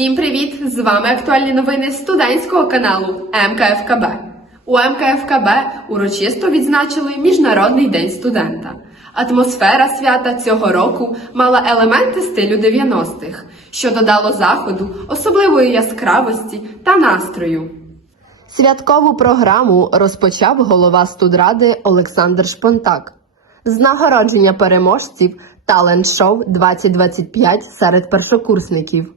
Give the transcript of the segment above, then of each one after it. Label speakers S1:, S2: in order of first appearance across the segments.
S1: Всім привіт! З вами актуальні новини студентського каналу МКФКБ. У МКФКБ урочисто відзначили Міжнародний день студента. Атмосфера свята цього року мала елементи стилю 90-х, що додало заходу особливої яскравості та настрою. Святкову програму розпочав голова студради Олександр Шпонтак. З нагородження переможців талент шоу 2025 серед першокурсників.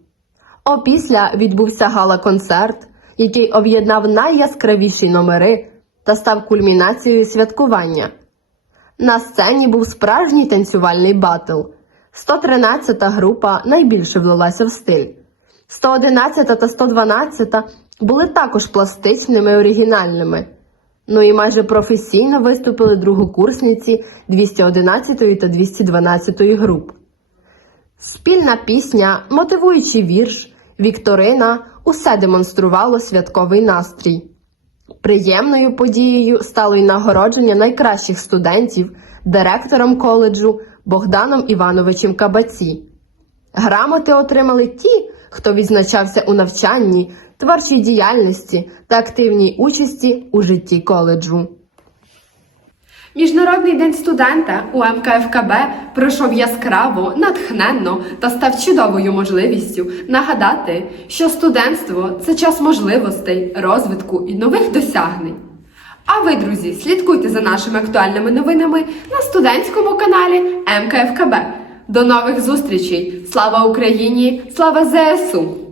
S1: Опісля відбувся гала-концерт, який об'єднав найяскравіші номери та став кульмінацією святкування. На сцені був справжній танцювальний батл. 113-та група найбільше влилася в стиль. 111 та 112 були також пластичними і оригінальними. Ну і майже професійно виступили другокурсниці 211 та 212 груп. Спільна пісня, мотивуючий вірш, вікторина усе демонструвало святковий настрій. Приємною подією стало й нагородження найкращих студентів директором коледжу Богданом Івановичем Кабаці. Грамоти отримали ті, хто відзначався у навчанні, творчій діяльності та активній участі у житті коледжу. Міжнародний день студента у МКФКБ пройшов яскраво, натхненно та став чудовою можливістю нагадати, що студентство це час можливостей, розвитку і нових досягнень. А ви, друзі, слідкуйте за нашими актуальними новинами на студентському каналі МКФКБ. До нових зустрічей! Слава Україні! Слава ЗСУ!